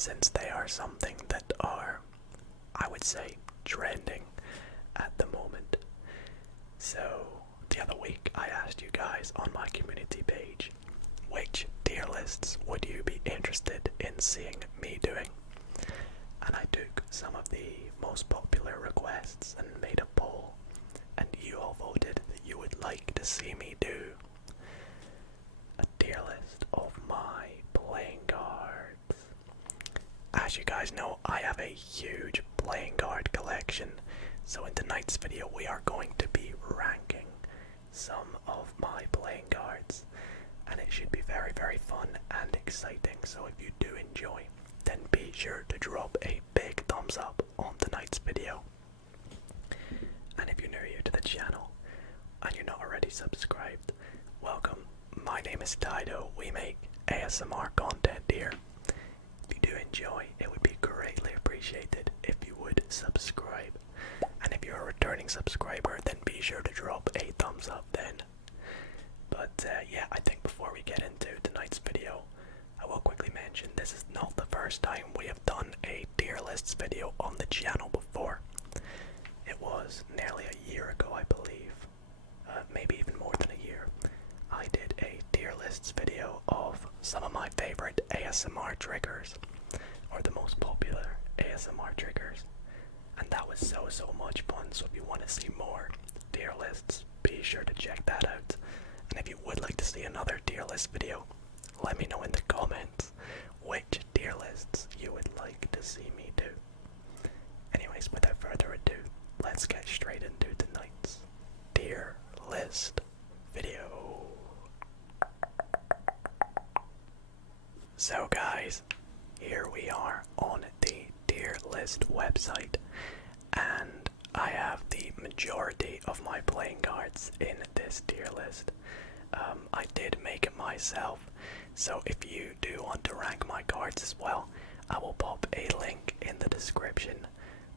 since they are something that are, I would say, trending at the moment. So, the other week I asked you guys on my community page, which tier lists would you be interested in seeing me doing? And I took some of the most popular requests and made a poll, and you all voted that you would like to see me do a tier list of my playing cards. As you guys know, I have a huge playing card collection, so in tonight's video we are going to be ranking some of my playing cards, and it should be very fun and exciting. So if you do enjoy, then be sure to drop a big thumbs up on tonight's video. And if you're new to the channel and you're not already subscribed, welcome. My name is Dido. We make ASMR content here. If you do enjoy, it would be greatly appreciated if you would subscribe. And if you're a returning subscriber, then be sure to drop a thumbs up then. But yeah, I think before we get into tonight's video, I will quickly mention this is not the first time we have done a tier lists video on the channel before. It was nearly a year ago, I believe, maybe even more than a year. I did a tier lists video of some of my favorite ASMR triggers, or the most popular ASMR triggers, and that was so much fun. So if you want to see more tier lists, be sure to check that out. And if you would like to see another tier list video, let me know in the comments which tier lists you would like to see me do. Anyways, without further ado, let's get straight into tonight's tier list video. So guys, here we are on the tier list website, and I have the majority of my playing cards in this tier list. I did make it myself, so if you do want to rank my cards as well, I will pop a link in the description.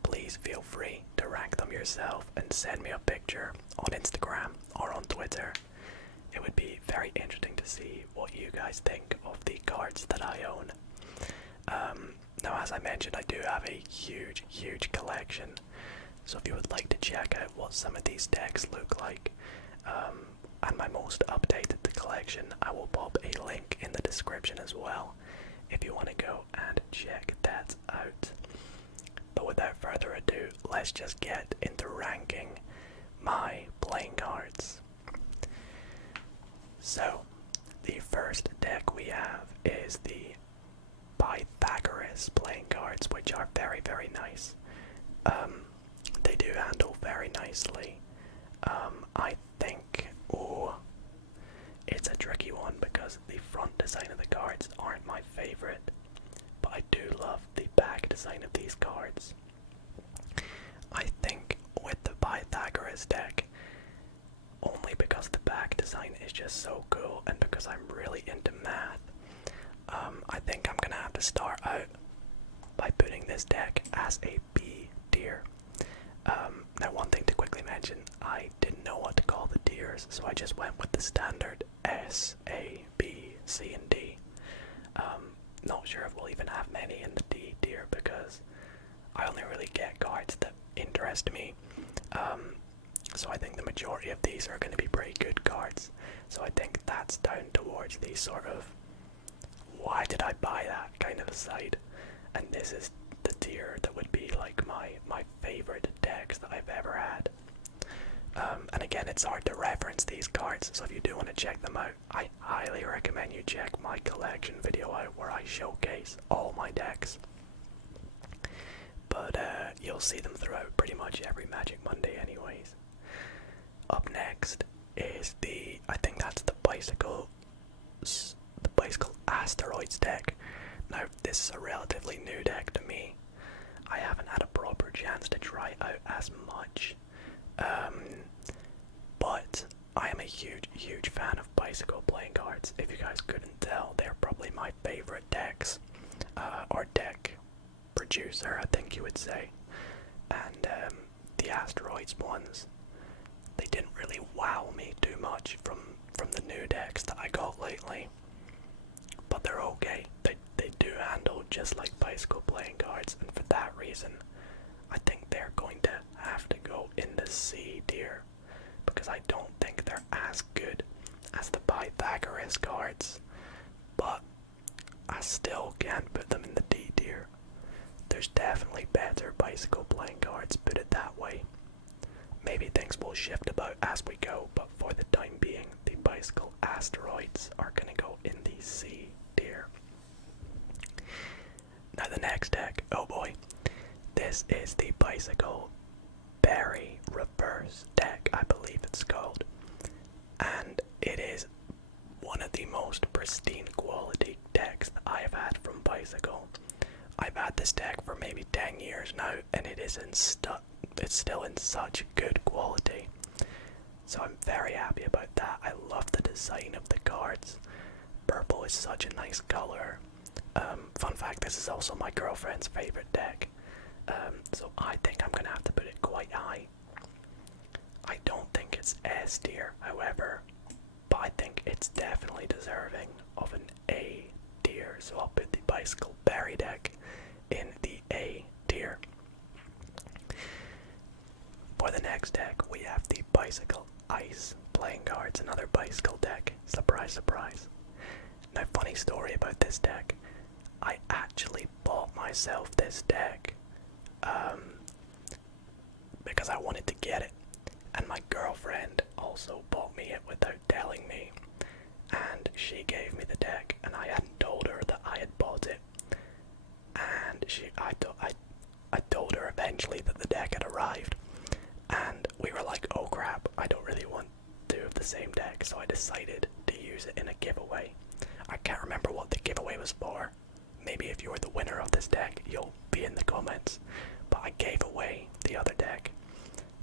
Please feel free to rank them yourself and send me a picture on Instagram or on Twitter. It would be very interesting to see what you guys think of the cards that I own. Now, as I mentioned, I do have a huge collection, so if you would like to check out what some of these decks look like, and my most updated collection, I will pop a link in the description as well if you want to go and check that out. But without further ado, let's just get into ranking my playing cards. So, the first deck we have is the Pythagoras playing cards, which are very nice. They do handle very nicely. I think, it's a tricky one because the front design of the cards aren't my favorite, but I do love the back design of these cards. I think with the Pythagoras deck, only because the back design is just so cool and because I'm really into math, I think I'm gonna have to start out by putting this deck as a B tier. Now, one thing to quickly mention, I didn't know what to call the tiers, so I just went with the standard S, A, B, C, and D. Not sure if we'll even have many in the D tier because I only really get cards that interest me. So I think the majority of these are going to be pretty good cards. So I think that's down towards the sort of, why did I buy that kind of side. And this is the tier that would be like my favorite decks that I've ever had. And again, it's hard to reference these cards, so if you do want to check them out, I highly recommend you check my collection video out where I showcase all my decks. But you'll see them throughout pretty much every Magic Monday anyways. Up next is I think that's the bicycle asteroids deck. Now, this is a relatively new deck to me. I haven't had a proper chance to try it out as much. But I am a huge fan of bicycle playing cards. If you guys couldn't tell, they're probably my favorite decks, or deck producer, I think you would say. And the asteroids ones, they didn't really wow me too much from the new decks that I got lately. But they're okay. They do handle just like bicycle playing cards, and for that reason, I think they're going to have to go in the C tier, because I don't think they're as good as the Pythagoras cards, but I still can't put them in the D tier. There's definitely better bicycle playing cards, put it that way. Maybe things will shift about as we go, but for the time being, the bicycle asteroids are going to go in the C tier. Now the next deck, oh boy, this is the bicycle berry reverse deck, I believe it's called, and it is one of the most pristine quality decks that I have had from bicycle. I've had this deck for maybe 10 years now, and it is it's still in such good quality. So I'm very happy about that. I love the design of the cards. Purple is such a nice color. Fun fact, this is also my girlfriend's favorite deck. So I think I'm going to have to put it quite high. I don't think it's S tier, however, but I think it's definitely deserving of an A tier. So I'll put the bicycle berry deck in the A tier. For the next deck, we have the bicycle ice playing cards, another bicycle deck. Surprise, surprise. Now, funny story about this deck. I actually bought myself this deck because I wanted to get it, and my girlfriend also bought me it without telling me, and she gave me the deck, and I hadn't told her that I had bought it, and I told her eventually that the deck had arrived, and we were like, oh crap, I don't really want two of the same deck, so I decided to use it in a giveaway. I can't remember what the giveaway was for. Maybe if you were the winner of this deck, you'll be in the comments. But I gave away the other deck,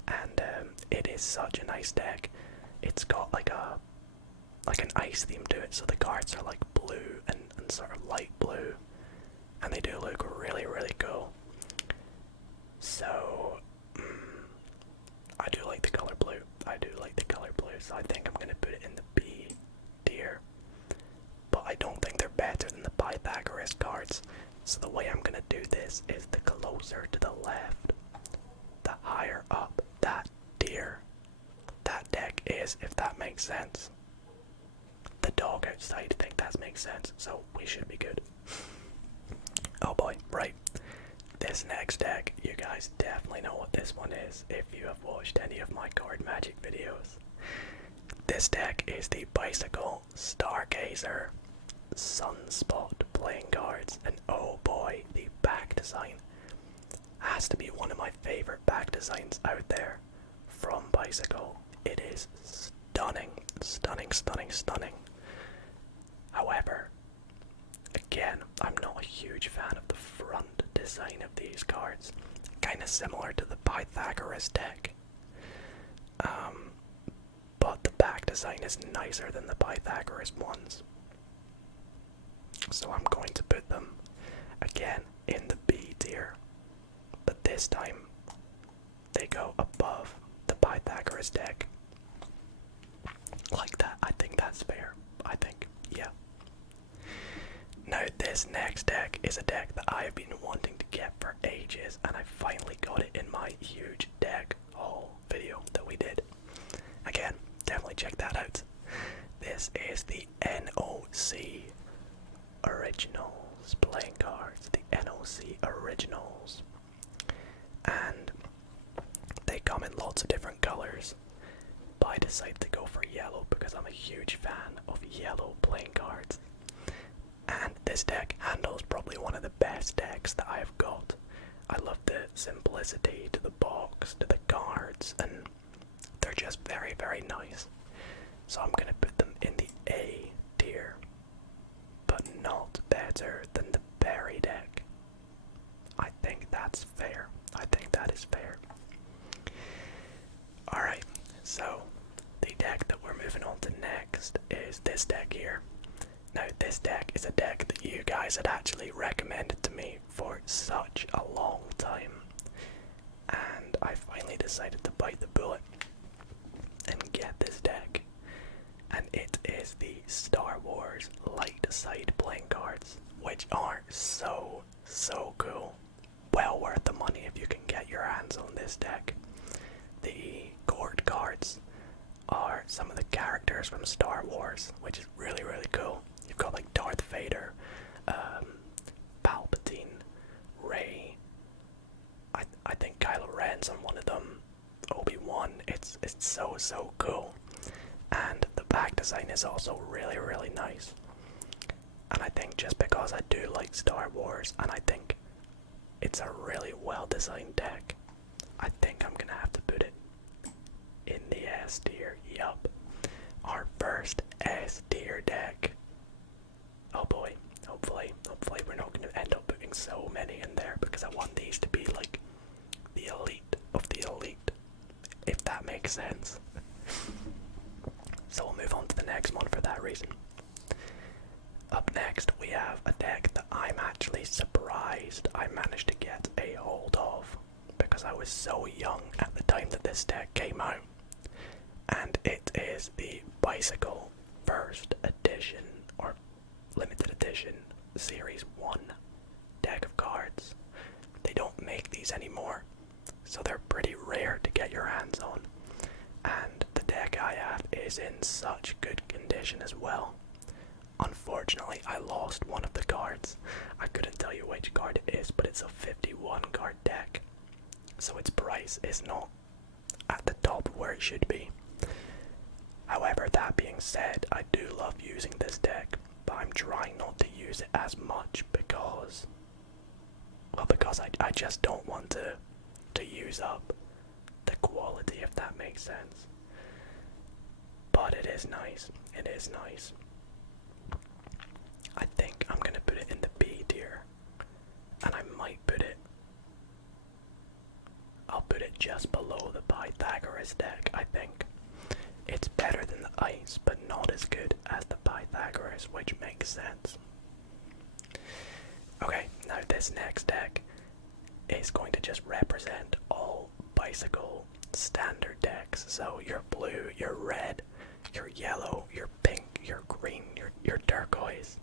and it is such a nice deck. It's got like an ice theme to it, so the cards are like blue and sort of light blue, and they do look really, really cool. So I do like the color blue. So I think I'm gonna put it in the B tier. But I don't think they're better than the Pythagoras cards. So the way I'm gonna do this is the closer to the left, the higher up that tier that deck is, if that makes sense. The dog outside think that makes sense, so we should be good. Oh boy, right. This next deck, you guys definitely know what this one is if you have watched any of my card magic videos. This deck is the Bicycle Stargazer Sunspot playing cards, and oh boy, the back design has to be one of my favorite back designs out there from Bicycle. It is stunning, stunning, stunning, stunning. However, again, I'm not a huge fan of the front design of these cards. Kind of similar to the Pythagoras deck. But the back design is nicer than the Pythagoras ones. So I'm going to put them, again, in the B tier. But this time, they go above the Pythagoras deck. Like that, I think that's fair. I think, yeah. Now this next deck is a deck that I have been wanting to get for ages, and I finally got it in my huge deck haul video that we did. Again, definitely check that out. This is the NOC Originals playing cards, the NOC Originals. And they come in lots of different colors, but I decided to go for yellow because I'm a huge fan of yellow playing cards. And this deck handles probably one of the best decks that I've got. I love the simplicity to the box, to the cards, and they're just very, very nice. So I'm gonna put them in the A tier, but not better than the berry deck. I think that's fair. I think that is fair. Alright, so the deck that we're moving on to next is this deck here. Now this deck is a deck that you guys had actually recommended to me for such a long time, and I finally decided to bite the bullet and get this deck, and it is the Star Wars light side playing cards, which are so So cool. Well worth the money if you can get your hands on this deck. The gourd cards are some of the characters from Star Wars, which is really, really cool. You've got like Darth Vader, Palpatine, Rey. I think Kylo Ren's on one of them. Obi-Wan. It's so cool. And the back design is also really, really nice. And I think just because I do like Star Wars, and I think it's a really well designed deck, I think I'm gonna have to put it in the S tier. Yup. Our first S tier deck. Oh boy. Hopefully we're not gonna end up putting so many in there, because I want these to be like the elite of the elite, if that makes sense. So we'll move on to the next one for that reason. Up next, we have a deck that I'm actually surprised I managed to get a hold of, because I was so young at the time that this deck came out. And it is the Bicycle First Edition, or Limited Edition, Series 1 deck of cards. They don't make these anymore, so they're pretty rare to get your hands on. And the deck I have is in such good condition as well. Unfortunately, I lost one of the cards. I couldn't tell you which card it is, but it's a 51 card deck, so its price is not at the top where it should be. However, that being said, I do love using this deck, but I'm trying not to use it as much because I just don't want to use up the quality, if that makes sense. But it is nice. It is nice. I think I'm gonna put it in the B tier, and I might put it. I'll put it just below the Pythagoras deck. I think it's better than the Ice, but not as good as the Pythagoras, which makes sense. Okay, now this next deck is going to just represent all Bicycle standard decks. So your blue, your red, your yellow, your pink, your green, your turquoise,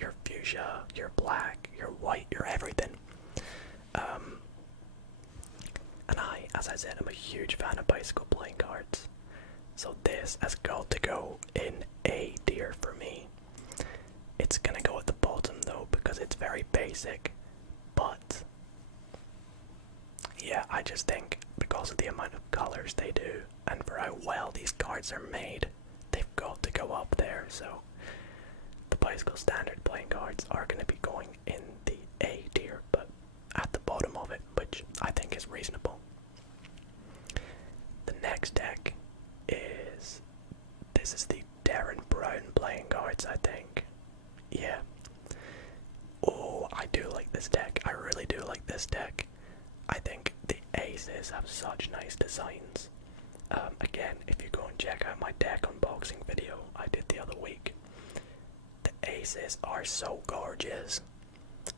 your fuchsia, your black, your white, your everything. And I, as I said, I'm a huge fan of Bicycle playing cards. So this has got to go in A tier for me. It's gonna go at the bottom though, because it's very basic. But yeah, I just think because of the amount of colors they do, and for how well these cards are made, they've got to go up there. So the Bicycle standard playing cards are going to be going in the A tier, but at the bottom of it, which I think is reasonable. The next deck is, this is the Darren Brown playing cards, I think. Yeah. Oh, I do like this deck. I really do like this deck. I think the aces have such nice designs. Again, if you go and check out my deck unboxing video I did the other week, the aces are so gorgeous.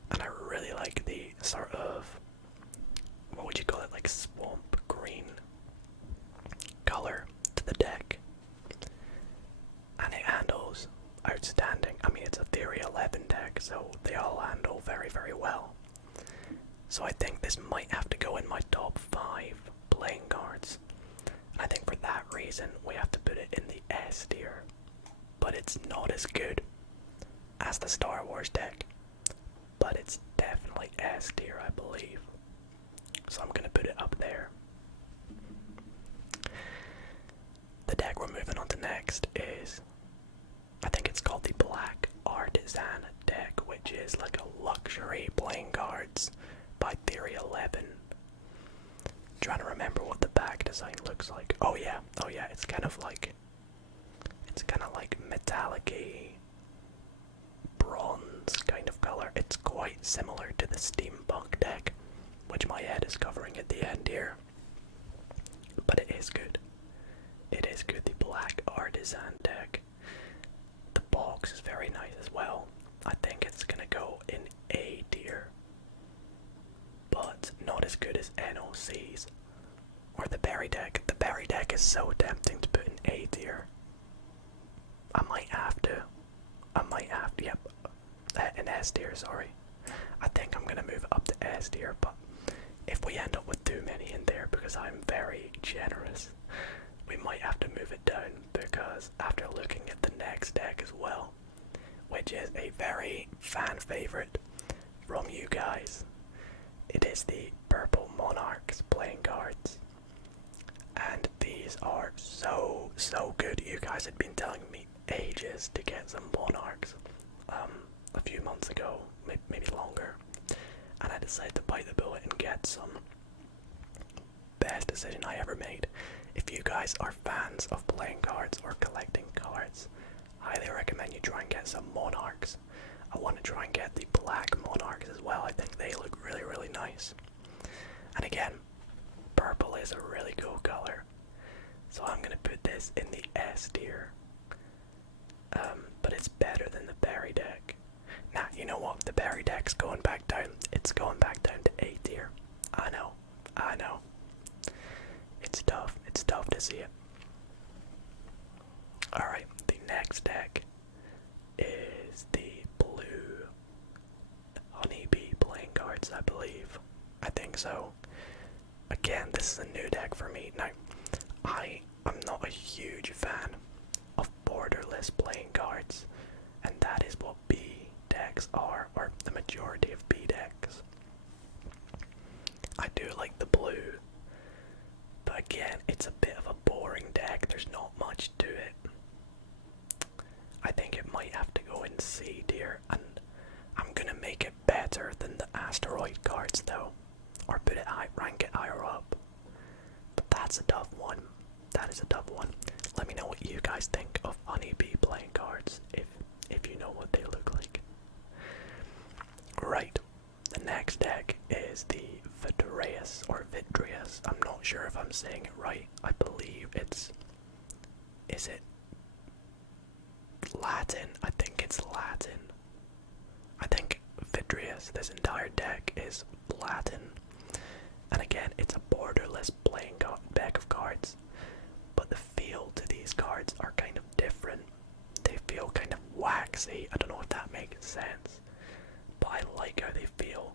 And I really like the sort of, what would you call it, like swamp green color to the deck. And it handles outstanding. I mean, it's a Theory 11 deck, so they all handle very, very well. So I think this might have to go in my top 5 playing cards. And I think for that reason, we have to put it in the S tier. But it's not as good as the Star Wars deck. But it's definitely S tier, I believe. So I'm going to put it up there. The deck we're moving on to next is, I think it's called the Black Artisan deck, which is like a luxury playing cards by Theory 11. Trying to remember what the back design looks like. Oh yeah, it's kind of like metallic-y bronze kind of color. It's quite similar to the steampunk deck, which my head is covering at the end here. But it is good. It is good, the Black Artisan deck. The box is very nice as well. I think it's gonna go in A tier, but not as good as NOC's or the Berry deck. The Berry deck is so tempting to put in A tier. I might have to, yep, in S tier, sorry. I think I'm gonna move it up to S tier, but if we end up with too many in there, because I'm very generous, we might have to move it down, because after looking at the next deck as well, which is a very fan favorite from you guys, it is the Purple Monarchs playing cards. And these are so good. You guys had been telling me ages to get some Monarchs a few months ago, maybe longer, and I decided to bite the bullet and get some. Best decision I ever made. If you guys are fans of playing cards or collecting cards, highly recommend you try and get some Monarchs. I want to try and get the black Monarchs as well. I think they look really nice. And again, purple is a really cool color, so I'm gonna put this in the S tier. But it's better than the berry deck. Nah, you know what? The berry deck's going back down. It's going back down to A tier. I know. It's tough. It's tough to see it. Alright, the next deck is the blue honeybee playing cards, I believe. I think so. Again, this is a new deck for me. Now, I am not a huge fan of borderless playing cards, and that is what B decks are, or the majority of B decks. I do like the blue, but again, it's a bit of a boring deck. There's not much to it. I think it might have to go in C tier, and I'm gonna make it better than the asteroid cards though, or put it rank it higher up. But that's a tough one. That is a tough one. Let me know what you guys think of honeybee playing cards, if you know what they look like. Right, the next deck is the Vitreous, or Vitreous. I'm not sure if I'm saying it right. I believe it's... Is it Latin? I think it's Latin. I think Vitreous, this entire deck is Latin. And again, it's a borderless playing deck of cards. But the feel to these cards are kind of different. They feel kind of waxy. I don't know if that makes sense, but I like how they feel.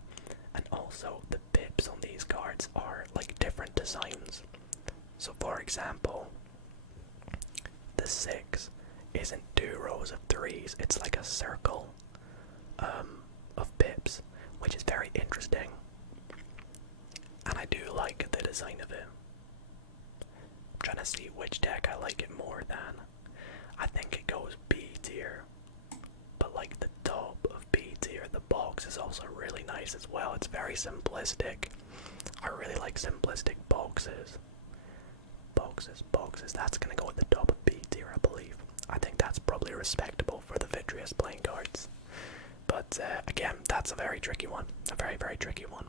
And also, the pips on these cards are like different designs. So for example, the 6 isn't 2 rows of 3s, it's like a circle of pips, which is very interesting. And I do like the design of it. I'm trying to see which deck I like it more than. I think it goes B tier, but like the top of B tier, the box is also really nice as well. It's very simplistic. I really like simplistic boxes. Boxes, that's gonna go at the top of B tier, I believe. I think that's probably respectable for the Vitreous playing cards. But again, that's a very tricky one. A very tricky one.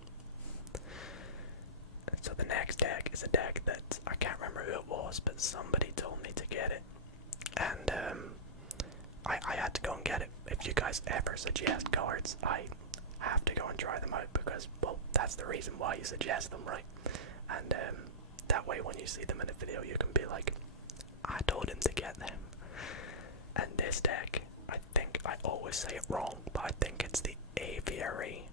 So the next deck is a deck that I can't remember who it was, but somebody told me to get it. And I had to go and get it. If you guys ever suggest cards, I have to go and try them out, because, well, that's the reason why you suggest them, right? And that way when you see them in a video, you can be like, I told him to get them. And this deck, I think I always say it wrong, but I think it's the Aviary.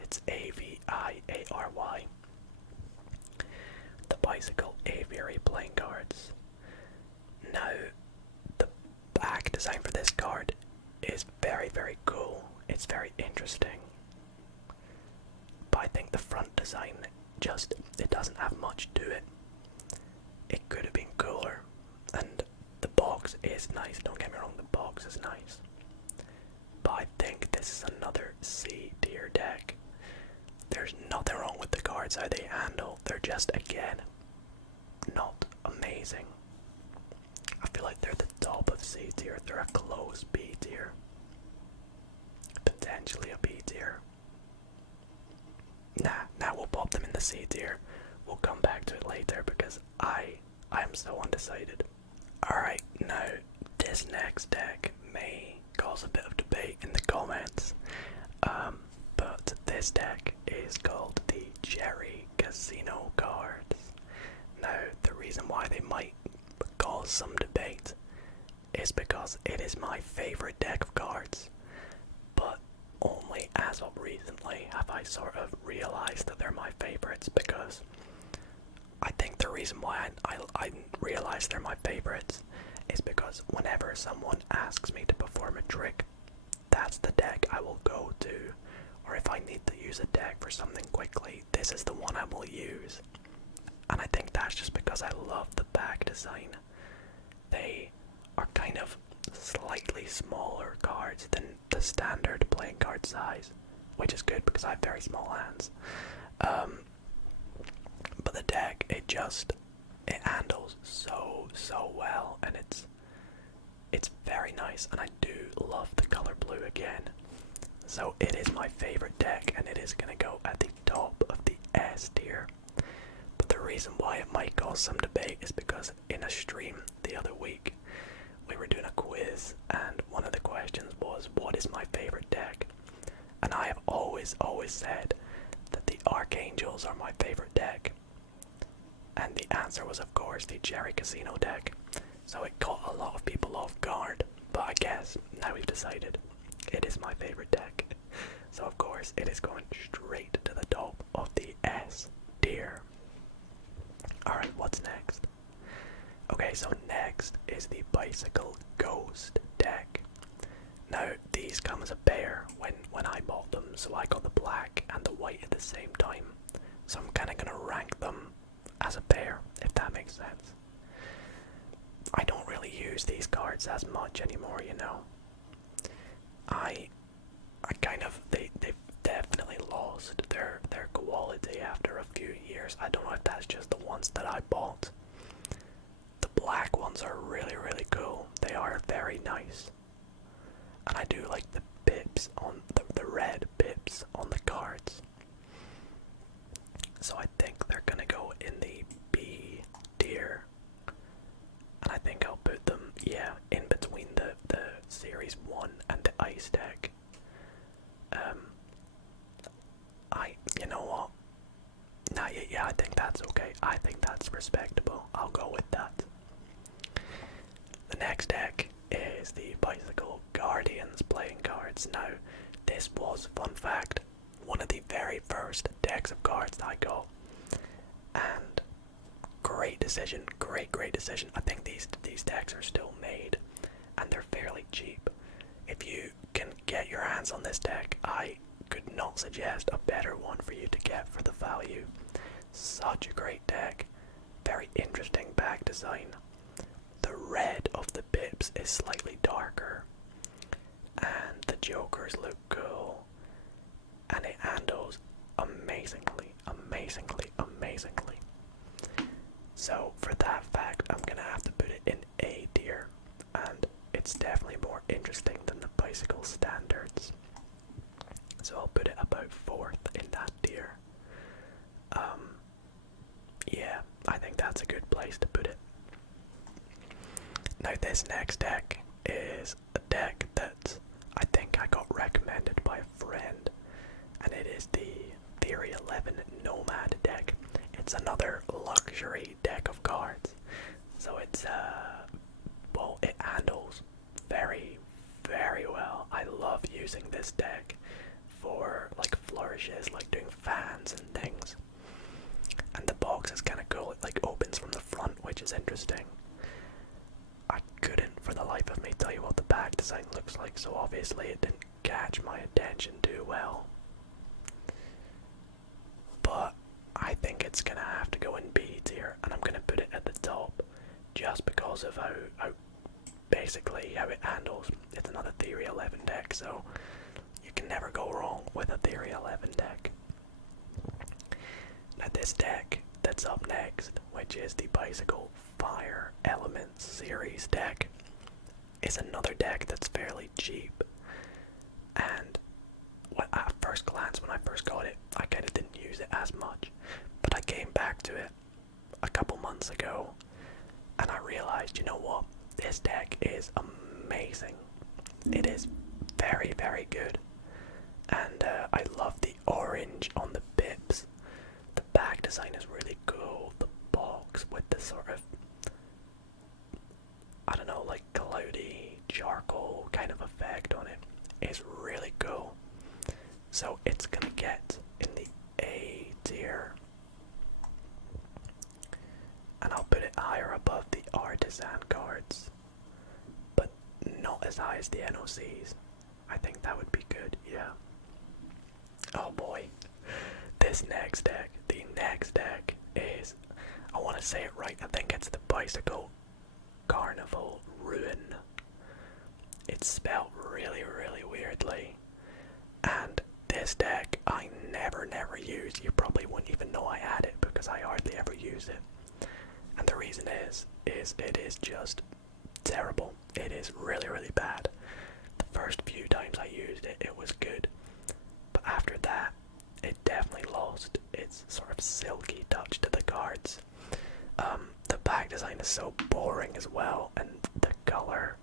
It's Aviary. The bicycle Aviary playing cards. Now, the back design for this card is very cool. It's very interesting. But I think the front design it doesn't have much to it. It could have been cooler. And the box is nice, don't get me wrong, the box is nice. But I think this is another C tier deck. There's nothing wrong with the cards, how they handle. They're just, again, not amazing. I feel like they're the top of C tier. They're a close B tier. Potentially a B tier. Nah, we'll pop them in the C tier. We'll come back to it later, because I'm so undecided. Alright, now, this next deck may cause a bit of debate in the comments. But this deck is called the Jerry Casino cards. Now, the reason why they might cause some debate is because it is my favorite deck of cards. But only as of recently have I sort of realized that they're my favorites, because I think the reason why I realize they're my favorites is because whenever someone asks me to perform a trick, that's the deck I will go to. Or if I need to use a deck for something quickly, this is the one I will use. And I think that's just because I love the back design. They are kind of slightly smaller cards than the standard playing card size, which is good because I have very small hands. But the deck, it handles so well, and it's very nice, and I do love the color blue again. So it is my favorite deck, and it is going to go at the top of the S tier. But the reason why it might cause some debate is because in a stream the other week, we were doing a quiz, and one of the questions was, what is my favorite deck? And I have always said that the Archangels are my favorite deck. And the answer was, of course, the Cherry Casino deck. So it caught a lot of people off guard, but I guess now we've decided it is my favorite deck. So of course it is going straight to the top of the S tier. Alright, what's next? Okay, so next is the Bicycle Ghost deck. Now, these come as a pair when I bought them, so I got the black and the white at the same time. So I'm kind of going to rank them as a pair, if that makes sense. I don't really use these cards as much anymore, you know. I kind of, they've definitely lost their quality after a few years. I don't know if that's just the ones that I bought. The black ones are really cool. They are very nice. And I do like the pips on the red pips on the cards. So I think they're gonna go in the B tier. And I think I'll put them, yeah, in between the Series 1 and the Ice deck. You know what? Nah, yeah, I think that's okay. I think that's respectable. I'll go with that. The next deck is the Bicycle Guardians playing cards. Now, this was, fun fact, one of the very first decks of cards that I got. And great decision, great decision. I think these decks are still made, and they're fairly cheap. If you can get your hands on this deck, I could not suggest a better one for you to get for the value. Such a great deck. Very interesting back design. The red of the pips is slightly darker, and the jokers look cool, and it handles amazingly. So for that fact, I'm gonna have to put it in A tier, and it's definitely more interesting than the Bicycle Standards. So I'll put it about 4th in that tier. Yeah, I think that's a good place to put it. Now this next deck is a deck that I think I got recommended by a friend, and it is the Theory 11 Nomad deck. It's another luxury deck of cards. So it's, well, it handles very well. I love using this deck for like flourishes, like doing fans and things. And the box is kind of cool. It like opens from the front, which is interesting. I couldn't for the life of me tell you what the back design looks like, so obviously it didn't catch my attention too well. But I think it's gonna have to go in B tier, and I'm gonna put it at the top just because of how basically how it handles. It's another Theory 11 deck, so you can never go wrong with a Theory 11 deck. Now this deck that's up next, which is the Bicycle Fire Elements series deck, is another deck that's fairly cheap. And at first glance, when I first got it, I kind of didn't use it as much. But I came back to it a couple months ago, and I realized, you know what? This deck is amazing. It is very good. And I love the orange on the pips. The back design is really cool. The box with the sort of, I don't know, like cloudy charcoal kind of effect on it is really cool. So it's gonna get in the A tier. And I'll put it higher above the artisan cards, but not as high as the NOCs. I think that would be good, yeah. Oh boy, this next deck, the next deck is, I want to say it right, I think it's the Bicycle Carnival Ruin. It's spelled really, really weirdly. And this deck I never use. You probably wouldn't even know I had it because I hardly ever use it. And the reason is it is just terrible. It is really, really bad. The first few times I used it, it was good. But after that, it definitely lost its sort of silky touch to the cards. The back design is so boring as well, and the color,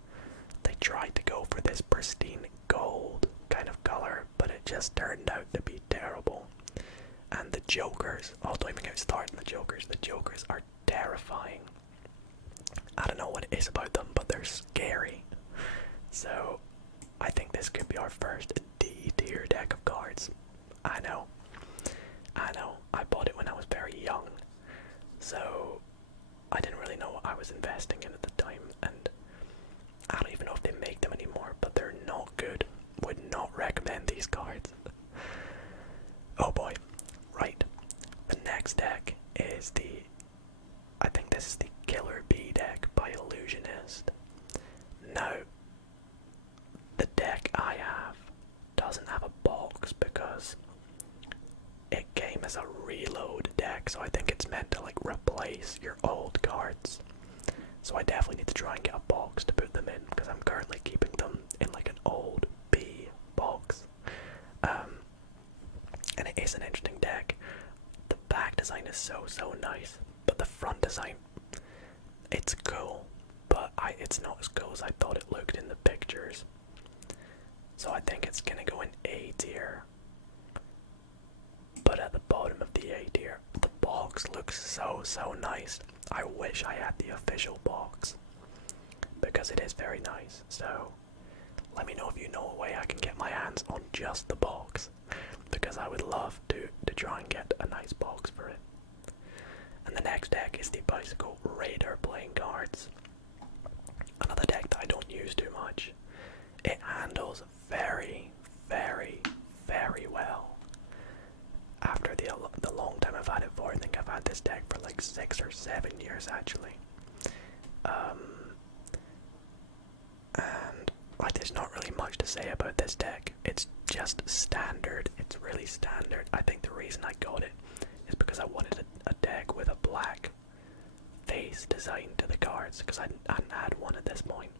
they tried to go for this pristine gold kind of color, but it just turned out to be terrible. And the jokers, oh, don't even get started on the jokers are terrifying. I don't know what it is about them, but they're scary. So I think this could be our first D tier deck of cards. I know, I bought it when I was very young, so I didn't really know what I was investing in at the time, and I don't even know if they make them anymore, but they're not good. Would not recommend these cards. Oh boy. Right. The next deck is I think this is the Killer Bee deck by Illusionist. Now, the deck I have doesn't have a box because it came as a reload deck, so I think it's meant to like replace your old cards. So I definitely need to try and get a box to put them in because I'm currently keeping them in like an old B box. And it is an interesting deck. The back design is so nice, but the front design, it's cool, but it's not as cool as I thought it looked in the pictures. So I think it's gonna go in A tier. But at the bottom of the A tier, the box looks so nice. I wish I had the official box because it is very nice. So let me know if you know a way I can get my hands on just the box, because I would love to try and get a nice box for it. And the next deck is the Bicycle Raider playing cards. Another deck that I don't use too much. It handles very well. After the long time I've had it for, I think I've had this deck for like 6 or 7 years actually. And like, there's not really much to say about this deck. It's just standard. It's really standard. I think the reason I got it is because I wanted a deck with a black face design to the cards, because I hadn't had one at this point.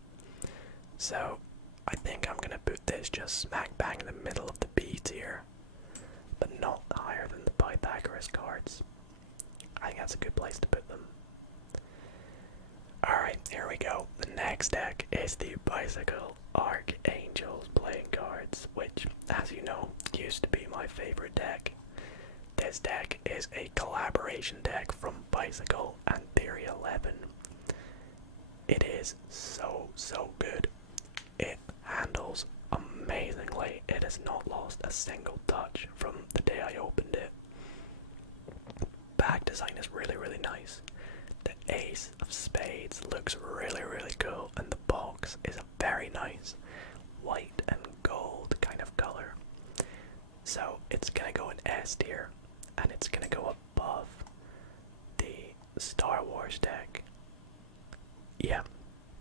So I think I'm gonna put this just smack bang in the middle of the B tier, but not higher than the Pythagoras cards. I think that's a good place to put them. Alright, here we go. The next deck is the Bicycle Archangels playing cards, which, as you know, used to be my favorite deck. This deck is a collaboration deck from Bicycle and Theory 11. It is so good. It handles amazingly. It has not lost a single touch from the day I opened it. Back design is really nice. The Ace of Spades looks really cool, and the box is a very nice white and gold kind of color. So it's gonna go in S tier, and it's gonna go above the Star Wars deck. Yeah,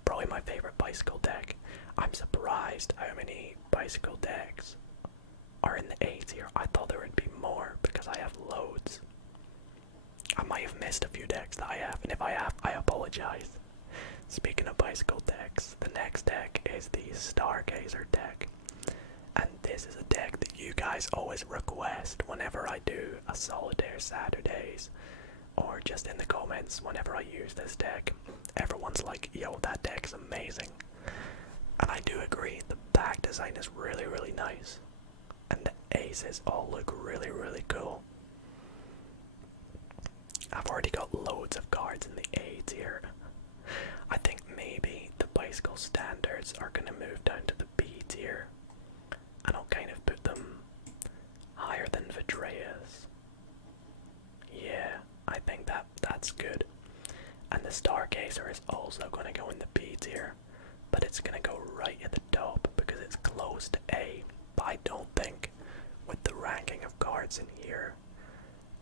probably my favorite bicycle deck. I'm surprised how many bicycle decks are in the A tier. I thought there would be more because I have loads. I might have missed a few decks that I have, and if I have, I apologize. Speaking of bicycle decks, the next deck is the Stargazer deck. And this is a deck that you guys always request whenever I do a Solitaire Saturdays, or just in the comments whenever I use this deck. Everyone's like, yo, that deck's amazing. And I do agree, the back design is really nice. And the aces all look really cool. I've already got loads of cards in the A tier. I think maybe the bicycle standards are going to move down to the B tier, and I'll kind of put them cards in here.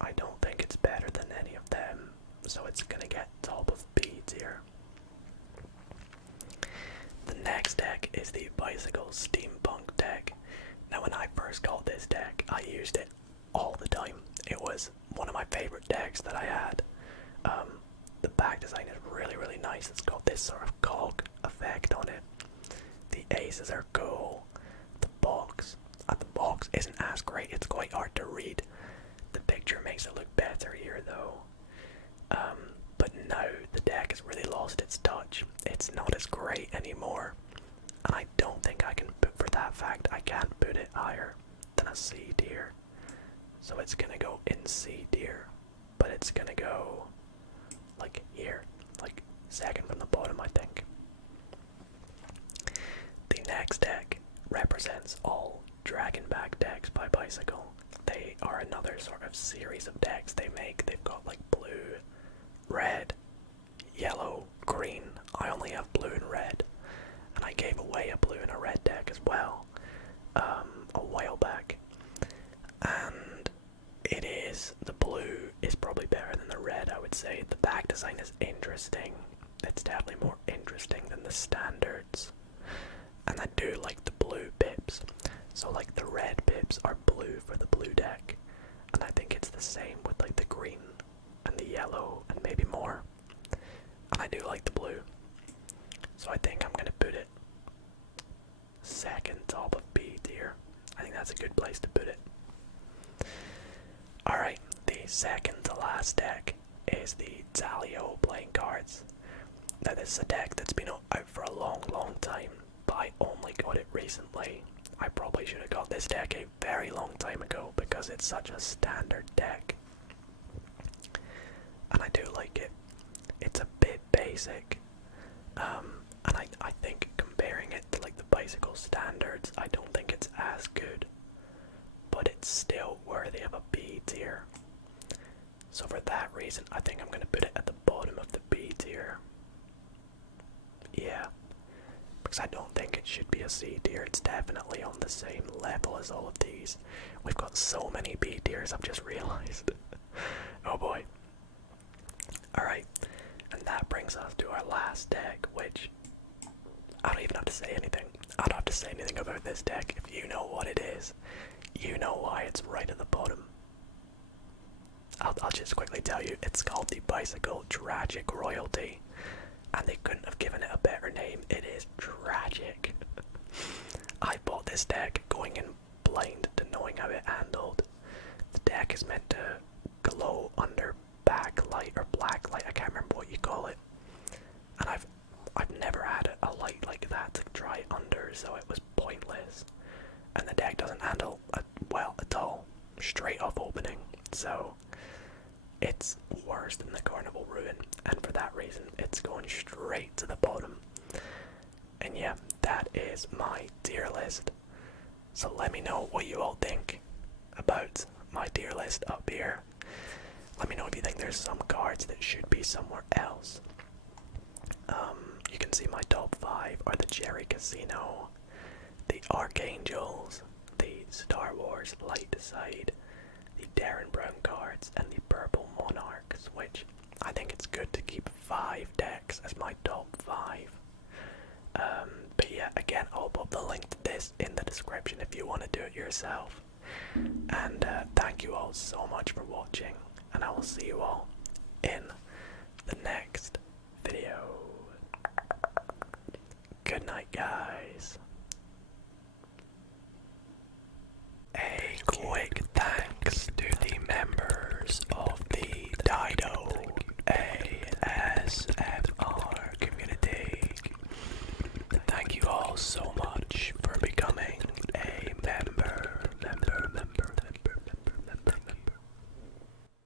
I don't think it's better than any of them, so it's gonna get top of B tier. The next deck is the Bicycle Steampunk deck. Now when I first got this deck, I used it all the time. It was one of my favorite decks that I had. The back design is really nice. It's got this sort of cog effect on it. The aces are cool. The box isn't as great. It's quite hard to read. The picture makes it look better here though. But now the deck has really lost its touch. It's not as great anymore. And I don't think I can put, for that fact, I can't put it higher than a C tier. So it's gonna go in C tier. But it's gonna go like here. Like second from the bottom, I think. The next deck represents all Dragonback decks by Bicycle. They are another sort of series of decks they make. They've got like blue, red, yellow, green. I only have blue and red. And I gave away a blue and a red deck as well a while back. And the blue is probably better than the red, I would say. The back design is interesting. It's definitely more interesting than the standards. And I do like the blue pips. So like the red pips are blue for the blue deck. And I think it's the same with like the green and the yellow and maybe more. And I do like the blue. So I think I'm gonna put it second top of B tier. I think that's a good place to put it. Alright, the second to last deck is the Talio playing cards. Now this is a deck that's been out for a long time, but I only got it recently. I probably should have got this deck a very long time ago because it's such a standard deck. And I do like it. It's a bit basic. And I think comparing it to like the Bicycle standards, I don't think it's as good. But it's still worthy of a B tier. So for that reason, I think I'm going to put it at the bottom of the B tier. Yeah. Because I don't think it should be a C tier. It's definitely on the same level as all of these. We've got so many B tiers, I've just realized. Oh boy. Alright. And that brings us to our last deck, which I don't even have to say anything. I don't have to say anything about this deck. If you know what it is, you know why it's right at the bottom. I'll just quickly tell you, it's called the Bicycle Tragic Royalty. And they couldn't have given it a better name. It is tragic. I bought this deck going in blind to knowing how it handled. The deck is meant to glow under backlight or black light, I can't remember what you call it. And I've never had a light like that to dry under, so it was pointless. And the deck doesn't handle well at all, straight off opening. So it's worse than the Carnival Ruin, and for that reason it's going straight to the bottom. And yeah, that is my tier list. So let me know what you all think about my tier list up here. Let me know if you think there's some cards that should be somewhere else. You can see my top 5 are the Jerry Casino, the Archangels, the Star Wars Light Side, the Darren Brown cards, and the Purple Monarchs, which I think it's good to keep 5 decks as my top 5. But yeah, again, I'll put the link to this in the description if you want to do it yourself. And thank you all so much for watching, and I will see you all in